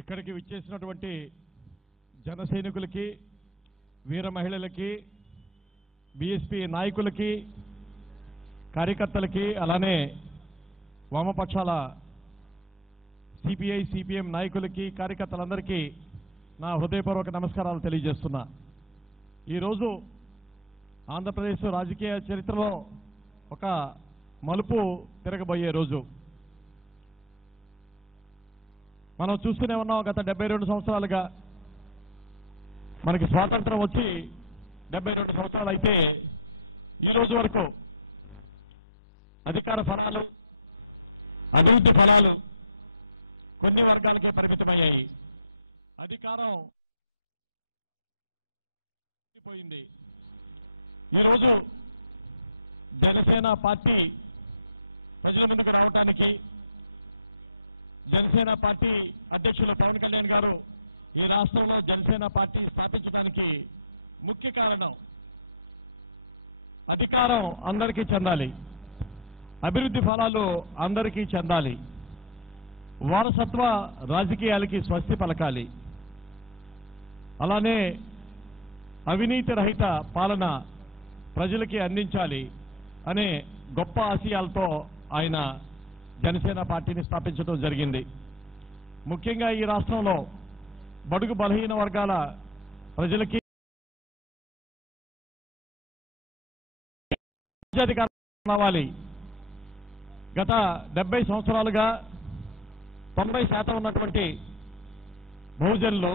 ఇక్కడికి విచ్చేసినటువంటి జన సైనికులకి, వీర మహిళలకి, బీఎస్పీ నాయకులకి, కార్యకర్తలకి, అలానే వామపక్షాల సిపిఐ సిపిఎం నాయకులకి, కార్యకర్తలందరికీ నా హృదయపూర్వక నమస్కారాలు తెలియజేస్తున్నా. ఈరోజు ఆంధ్రప్రదేశ్ రాజకీయ చరిత్రలో ఒక మలుపు తిరగబోయే రోజు. మనం చూస్తూనే ఉన్నాం. గత 72 సంవత్సరాలుగా మనకి స్వాతంత్రం వచ్చి 72 సంవత్సరాలు అయితే ఈ రోజు వరకు అధికార ఫలాలు, అభివృద్ధి ఫలాలు కొన్ని వర్గాలకి పరిమితమయ్యాయి. అధికారం పోయింది. ఈరోజు జనసేన పార్టీ ప్రజల ముందుకు రావడానికి, జనసేన పార్టీ అధ్యక్షులు పవన్ కళ్యాణ్ గారు ఈ రాష్ట్రంలో జనసేన పార్టీ స్థాపించడానికి ముఖ్య కారణం అధికారం అందరికీ చెందాలి, అభివృద్ధి ఫలాలు అందరికీ చెందాలి, వారసత్వ రాజకీయాలకి స్వస్తి పలకాలి, అలానే అవినీతి రహిత పాలన ప్రజలకి అందించాలి అనే గొప్ప ఆశయాలతో ఆయన జనసేన పార్టీని స్థాపించడం జరిగింది. ముఖ్యంగా ఈ రాష్ట్రంలో బడుగు బలహీన వర్గాల ప్రజలకి రాజ్యాధికారం రావాలి. గత 70 సంవత్సరాలుగా 90% ఉన్నటువంటి బహుజనులు,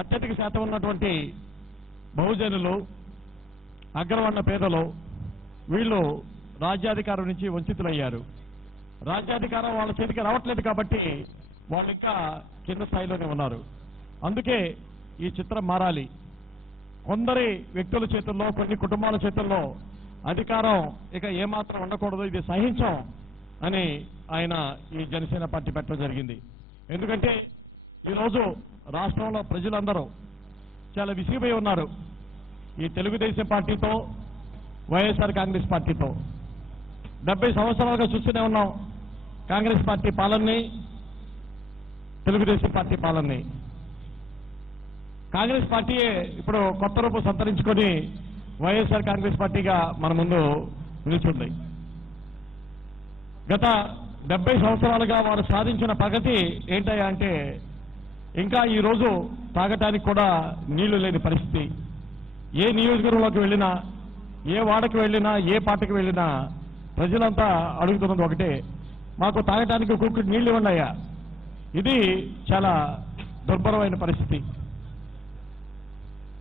అత్యధిక శాతం ఉన్నటువంటి బహుజనులు, అగ్రవర్ణ పేదలు, వీళ్ళు రాజ్యాధికారం నుంచి వంచితులయ్యారు. రాజ్యాధికారం వాళ్ళ చేతికి రావట్లేదు కాబట్టి వాళ్ళు ఇంకా కింద స్థాయిలోనే ఉన్నారు. అందుకే ఈ చిత్రం మారాలి. కొందరి వ్యక్తుల చేతుల్లో, కొన్ని కుటుంబాల చేతుల్లో అధికారం ఇక ఏమాత్రం ఉండకూడదు, ఇది సహించం అని ఆయన ఈ జనసేన పార్టీ పెట్టడం జరిగింది. ఎందుకంటే ఈరోజు రాష్ట్రంలో ప్రజలందరూ చాలా విసిగిపోయి ఉన్నారు ఈ తెలుగుదేశం పార్టీతో, వైఎస్ఆర్ కాంగ్రెస్ పార్టీతో. 70 సంవత్సరాలుగా చూస్తూనే ఉన్నాం కాంగ్రెస్ పార్టీ పాలనని, తెలుగుదేశం పార్టీ పాలనని. కాంగ్రెస్ పార్టీయే ఇప్పుడు కొత్త రూపం సంతరించుకొని వైఎస్ఆర్ కాంగ్రెస్ పార్టీగా మన ముందు నిలిచింది. గత 70 సంవత్సరాలుగా వారు సాధించిన ప్రగతి ఏంటయ్యా అంటే, ఇంకా ఈ రోజు తాగటానికి కూడా నీళ్లు లేని పరిస్థితి. ఏ నియోజకవర్గంలోకి వెళ్ళినా, ఏ వాడకి వెళ్ళినా, ఏ పాటకి వెళ్ళినా ప్రజలంతా అడుగుతున్నది ఒకటే, మాకు తాగటానికి కుక్కడికి నీళ్లు ఉన్నాయా. ఇది చాలా దుర్భరమైన పరిస్థితి.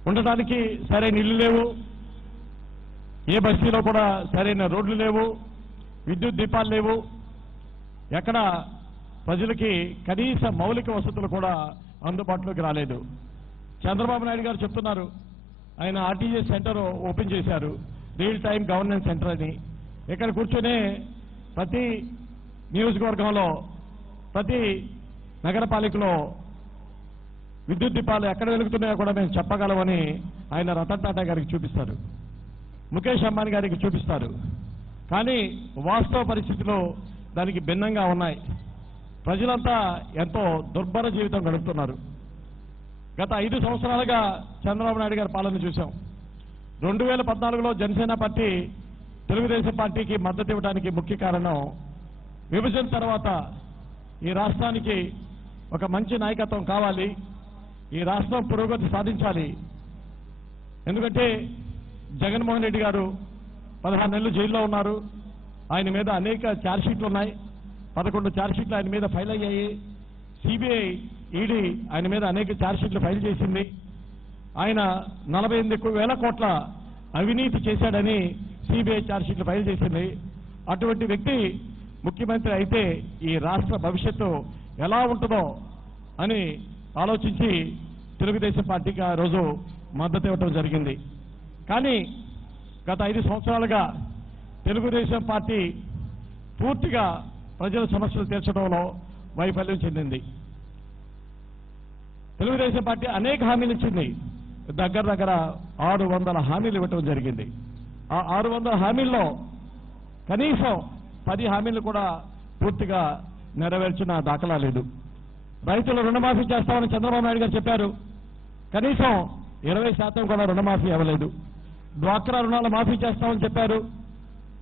ఉండటానికి సరైన ఇళ్లు లేవు, ఏ బస్తీలో కూడా సరైన రోడ్లు లేవు, విద్యుత్ దీపాలు లేవు, ఎక్కడ ప్రజలకి కనీస మౌలిక వసతులు కూడా అందుబాటులోకి రాలేదు. చంద్రబాబు నాయుడు గారు చెప్తున్నారు, ఆయన ఆర్టీజీఎస్ సెంటర్ ఓపెన్ చేశారు, రియల్ టైం గవర్నెన్స్ సెంటర్ అని. ఇక్కడ కూర్చొనే ప్రతి నియోజకవర్గంలో, ప్రతి నగరపాలికలో విద్యుత్ దీపాలు ఎక్కడ వెలుగుతున్నాయో కూడా మేము చెప్పగలమని ఆయన రతన్ టాటా గారికి చూపిస్తారు, ముఖేష్ అంబానీ గారికి చూపిస్తారు. కానీ వాస్తవ పరిస్థితులు దానికి భిన్నంగా ఉన్నాయి. ప్రజలంతా ఎంతో దుర్భర జీవితం గడుపుతున్నారు. గత 5 సంవత్సరాలుగా చంద్రబాబు నాయుడు గారి పాలన చూశాం. 2014లో జనసేన పార్టీ తెలుగుదేశం పార్టీకి మద్దతు ఇవ్వడానికి ముఖ్య కారణం, విభజన తర్వాత ఈ రాష్ట్రానికి ఒక మంచి నాయకత్వం కావాలి, ఈ రాష్ట్రం పురోగతి సాధించాలి. ఎందుకంటే జగన్మోహన్ రెడ్డి గారు 16 నెలలు జైల్లో ఉన్నారు. ఆయన మీద అనేక ఛార్జ్షీట్లు ఉన్నాయి. 11 ఛార్జ్షీట్లు ఆయన మీద ఫైల్ అయ్యాయి. సిబిఐ, ఈడీ ఆయన మీద అనేక ఛార్జ్షీట్లు ఫైల్ చేసింది. ఆయన 48,000 కోట్ల అవినీతి చేశాడని సిబిఐ ఛార్జ్షీట్లు ఫైల్ చేసింది. అటువంటి వ్యక్తి ముఖ్యమంత్రి అయితే ఈ రాష్ట్ర భవిష్యత్తు ఎలా ఉంటుందో అని ఆలోచించి తెలుగుదేశం పార్టీకి ఆ రోజు మద్దతు ఇవ్వడం జరిగింది. కానీ గత 5 సంవత్సరాలుగా తెలుగుదేశం పార్టీ పూర్తిగా ప్రజల సమస్యలు తీర్చడంలో వైఫల్యం చెందింది. తెలుగుదేశం పార్టీ అనేక హామీలు ఇచ్చింది. దగ్గర 600 హామీలు ఇవ్వటం జరిగింది. ఆ 600 హామీల్లో కనీసం 10 హామీలు కూడా పూర్తిగా నెరవేర్చిన దాఖలా లేదు. రైతులు రుణమాఫీ చేస్తామని చంద్రబాబు నాయుడు గారు చెప్పారు. కనీసం 20% కూడా రుణమాఫీ అవ్వలేదు. డ్వాక్రా రుణాల మాఫీ చేస్తామని చెప్పారు.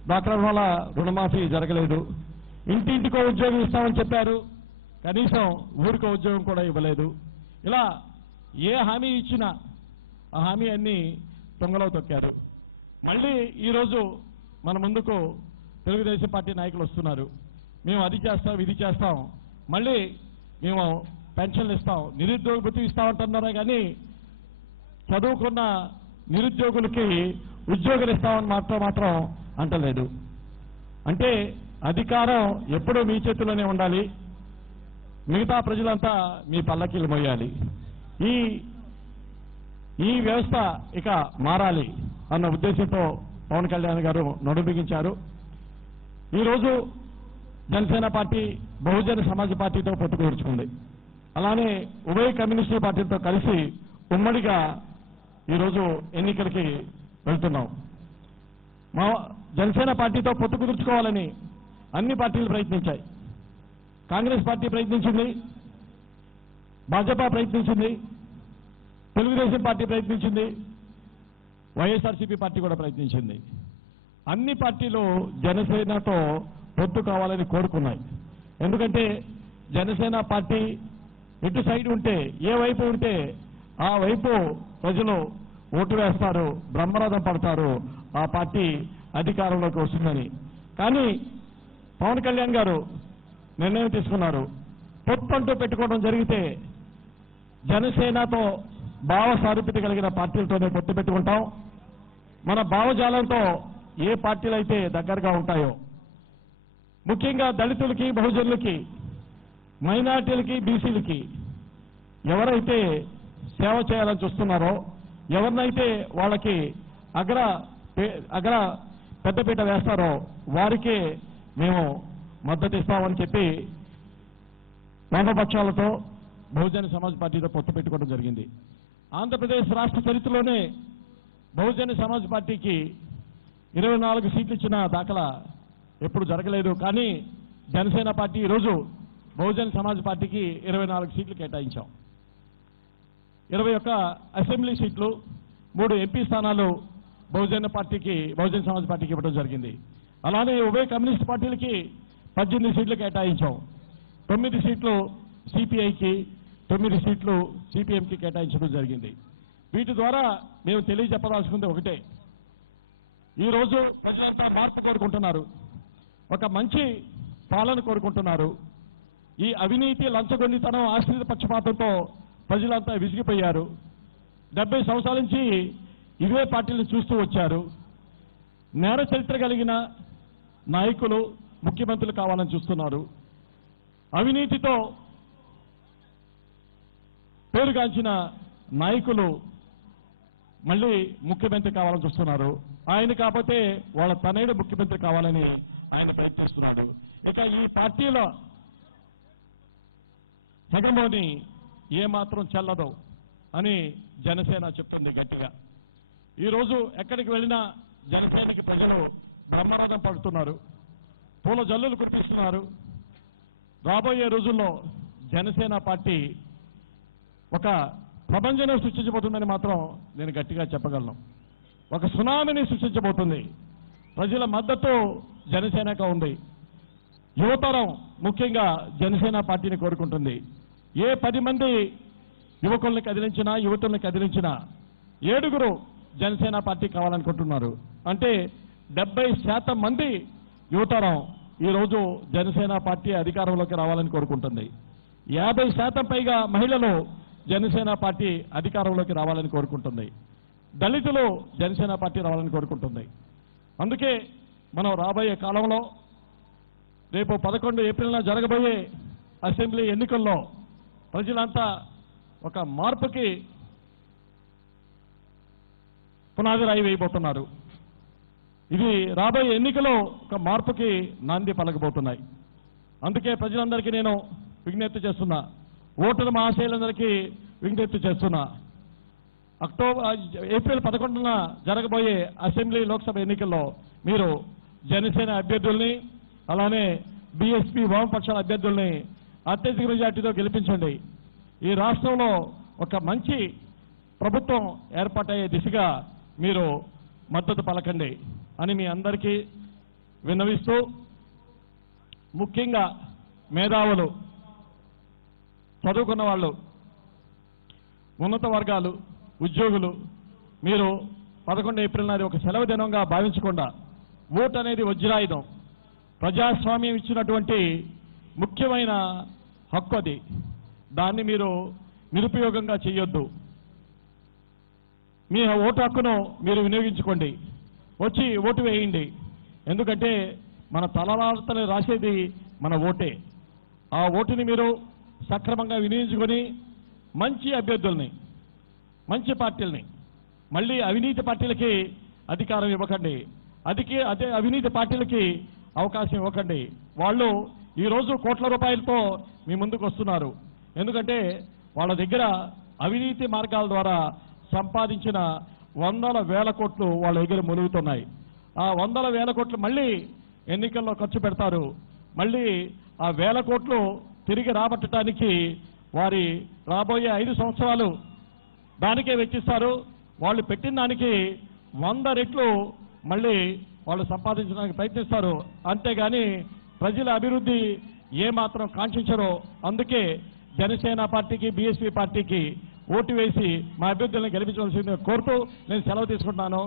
డ్వాక్రా రుణాల రుణమాఫీ జరగలేదు. ఇంటింటికో ఉద్యోగం ఇస్తామని చెప్పారు. కనీసం ఊరికో ఉద్యోగం కూడా ఇవ్వలేదు. ఇలా ఏ హామీ ఇచ్చినా ఆ హామీ అన్ని తొంగలో తొక్కారు. మళ్ళీ ఈరోజు మన ముందుకు తెలుగుదేశం పార్టీ నాయకులు వస్తున్నారు. మేము అది చేస్తాం, ఇది చేస్తాం, మళ్ళీ మేము పెన్షన్లు ఇస్తాం, నిరుద్యోగ భృతి ఇస్తామంటున్నారా కానీ చదువుకున్న నిరుద్యోగులకి ఉద్యోగులు ఇస్తామని మాత్రం అంటలేదు. అంటే అధికారం ఎప్పుడూ మీ చేతిలోనే ఉండాలి, మిగతా ప్రజలంతా మీ పల్లకీలు మోయాలి. ఈ వ్యవస్థ ఇక మారాలి అన్న ఉద్దేశంతో పవన్ కళ్యాణ్ గారు నడుంబిగించారు. ఈరోజు జనసేన పార్టీ బహుజన సమాజ్ పార్టీతో పొత్తు కూర్చుకుంది. అలానే ఉభయ కమ్యూనిస్టు పార్టీలతో కలిసి ఉమ్మడిగా ఈరోజు ఎన్నికలకి వెళ్తున్నాం. మా జనసేన పార్టీతో పొత్తు కుదుర్చుకోవాలని అన్ని పార్టీలు ప్రయత్నించాయి. కాంగ్రెస్ పార్టీ ప్రయత్నించింది, భాజపా ప్రయత్నించింది, తెలుగుదేశం పార్టీ ప్రయత్నించింది, వైఎస్ఆర్సీపీ పార్టీ కూడా ప్రయత్నించింది. అన్ని పార్టీలు జనసేనతో పొత్తు కావాలని కోరుకున్నాయి. ఎందుకంటే జనసేన పార్టీ ఎటు సైడ్ ఉంటే, ఏ వైపు ఉంటే ఆ వైపు ప్రజలు ఓటు వేస్తారు, బ్రహ్మరథం పడతారు, ఆ పార్టీ అధికారంలోకి వస్తుందని. కానీ పవన్ కళ్యాణ్ గారు నిర్ణయం తీసుకున్నారు. పొత్తు అంటూ పెట్టుకోవడం జరిగితే జనసేనతో భావ సారూప్యత కలిగిన పార్టీలతోనే పొత్తు పెట్టుకుంటాం. మన భావజాలంతో ఏ పార్టీలు అయితే దగ్గరగా ఉంటాయో, ముఖ్యంగా దళితులకి, బహుజనులకి, మైనార్టీలకి, బీసీలకి ఎవరైతే సేవ చేయాలని చూస్తున్నారో, ఎవరినైతే వాళ్ళకి అగ్ర పెద్దపీట వేస్తారో వారికే మేము మద్దతు ఇస్తామని చెప్పి వామపక్షాలతో బహుజన సమాజ్ పార్టీతో పొత్తు పెట్టుకోవడం జరిగింది. ఆంధ్రప్రదేశ్ రాష్ట్ర చరిత్రలోనే బహుజన సమాజ్ పార్టీకి 24 సీట్లు ఇచ్చిన దాఖలా ఎప్పుడు జరగలేదు. కానీ జనసేన పార్టీ ఈరోజు బహుజన సమాజ్ పార్టీకి 24 సీట్లు కేటాయించాం. 21 అసెంబ్లీ సీట్లు, 3 ఎంపీ స్థానాలు బహుజన సమాజ్ పార్టీకి ఇవ్వడం జరిగింది. అలానే ఉభయ కమ్యూనిస్ట్ పార్టీలకి 18 సీట్లు కేటాయించాం. 9 సీట్లు సిపిఐకి, 9 సీట్లు సిపిఎంకి కేటాయించడం జరిగింది. వీటి ద్వారా మేము తెలియజెప్పదలుచుకుంది ఒకటే, ఈరోజు ప్రజలంతా మార్పు కోరుకుంటున్నారు, ఒక మంచి పాలన కోరుకుంటున్నారు. ఈ అవినీతి, లంచగొండితనం, ఆశ్రిత పక్షపాతంతో ప్రజలంతా విసిగిపోయారు. 70 సంవత్సరాల నుంచి ఇవే పార్టీలను చూస్తూ వచ్చారు. నేర చరిత్ర కలిగిన నాయకులు ముఖ్యమంత్రులు కావాలని చూస్తున్నారు. అవినీతితో పేరుగాంచిన నాయకులు మళ్ళీ ముఖ్యమంత్రి కావాలని చూస్తున్నారు. ఆయన కాకపోతే వాళ్ళ తనయుడు ముఖ్యమంత్రి కావాలని ఆయన ప్రయత్నిస్తున్నాడు. ఇక ఈ పార్టీల హెగమోని ఏమాత్రం చెల్లదు అని జనసేన చెప్తుంది గట్టిగా. ఈరోజు ఎక్కడికి వెళ్ళినా జనసేనకి ప్రజలు బ్రహ్మరథం పడుతున్నారు, పూల జల్లులు కురిపిస్తున్నారు. రాబోయే రోజుల్లో జనసేన పార్టీ ఒక ప్రపంచం సృష్టించబోతుందని మాత్రం నేను గట్టిగా చెప్పగలను. ఒక సునామీని సృష్టించబోతుంది. ప్రజల మద్దతు జనసేనకు ఉంది. యువతరం ముఖ్యంగా జనసేన పార్టీని కోరుకుంటుంది. ఏ 10 మంది యువకుల్ని కదిలించినా, యువతుల్ని కదిలించినా 7 జనసేన పార్టీ కావాలనుకుంటున్నారు. అంటే 70% మంది యువతరం ఈరోజు జనసేన పార్టీ అధికారంలోకి రావాలని కోరుకుంటుంది. 50% పైగా మహిళలు జనసేన పార్టీ అధికారంలోకి రావాలని కోరుకుంటుంది. దళితులు జనసేన పార్టీ రావాలని కోరుకుంటుంది. అందుకే మనం రాబోయే కాలంలో రేపు 11 ఏప్రిల్న జరగబోయే అసెంబ్లీ ఎన్నికల్లో ప్రజలంతా ఒక మార్పుకి పునాది రాయి వేయబోతున్నారు. ఇది రాబోయే ఎన్నికలో ఒక మార్పుకి నాంది పలకబోతున్నాయి. అందుకే ప్రజలందరికీ నేను విజ్ఞప్తి చేస్తున్నా, ఓటరు మహాశయులందరికీ విజ్ఞప్తి చేస్తున్నా, ఏప్రిల్ 11న జరగబోయే అసెంబ్లీ లోక్సభ ఎన్నికల్లో మీరు జనసేన అభ్యర్థుల్ని, అలానే బీఎస్పీ వామపక్షాల అభ్యర్థుల్ని అత్యధిక మెజార్టీతో గెలిపించండి. ఈ రాష్ట్రంలో ఒక మంచి ప్రభుత్వం ఏర్పాటయ్యే దిశగా మీరు మద్దతు పలకండి అని మీ అందరికీ విన్నవిస్తూ, ముఖ్యంగా మేధావులు, చదువుకున్న వాళ్ళు, ఉన్నత వర్గాలు, ఉద్యోగులు, మీరు 11 ఏప్రిల్ నాది ఒక సెలవు దినంగా భావించకుండా, ఓటు అనేది వజ్రాయుధం, ప్రజాస్వామ్యం ఇచ్చినటువంటి ముఖ్యమైన హక్కు అది. దాన్ని మీరు నిరుపయోగంగా చేయొద్దు. మీ ఓటు హక్కును మీరు వినియోగించుకోండి, వచ్చి ఓటు వేయండి. ఎందుకంటే మన తలరాతలు రాసేది మన ఓటే. ఆ ఓటుని మీరు సక్రమంగా వినియోగించుకొని మంచి అభ్యర్థుల్ని, మంచి పార్టీలని, మళ్ళీ అవినీతి పార్టీలకి అధికారం ఇవ్వకండి. అదే అవినీతి పార్టీలకి అవకాశం ఇవ్వకండి. వాళ్ళు ఈరోజు కోట్ల రూపాయలతో మీ ముందుకు వస్తున్నారు. ఎందుకంటే వాళ్ళ దగ్గర అవినీతి మార్గాల ద్వారా సంపాదించిన వందల వేల కోట్లు వాళ్ళ దగ్గర ములుగుతున్నాయి. ఆ వందల వేల కోట్లు మళ్ళీ ఎన్నికల్లో ఖర్చు పెడతారు. మళ్ళీ ఆ వేల కోట్లు తిరిగి రాబట్టడానికి వారి రాబోయే 5 సంవత్సరాలు దానికే వెచ్చిస్తారు. వాళ్ళు పెట్టిన దానికి 100 రెట్లు మళ్ళీ వాళ్ళు సంపాదించడానికి ప్రయత్నిస్తారు. అంతేగాని ప్రజల అభివృద్ధి ఏమాత్రం కాంక్షించరో. అందుకే జనసేన పార్టీకి, బీఎస్పీ పార్టీకి ఓటు వేసి మా అభ్యర్థులను గెలిపించవలసిందిగా కోరుతూ నేను సెలవు తీసుకుంటున్నాను.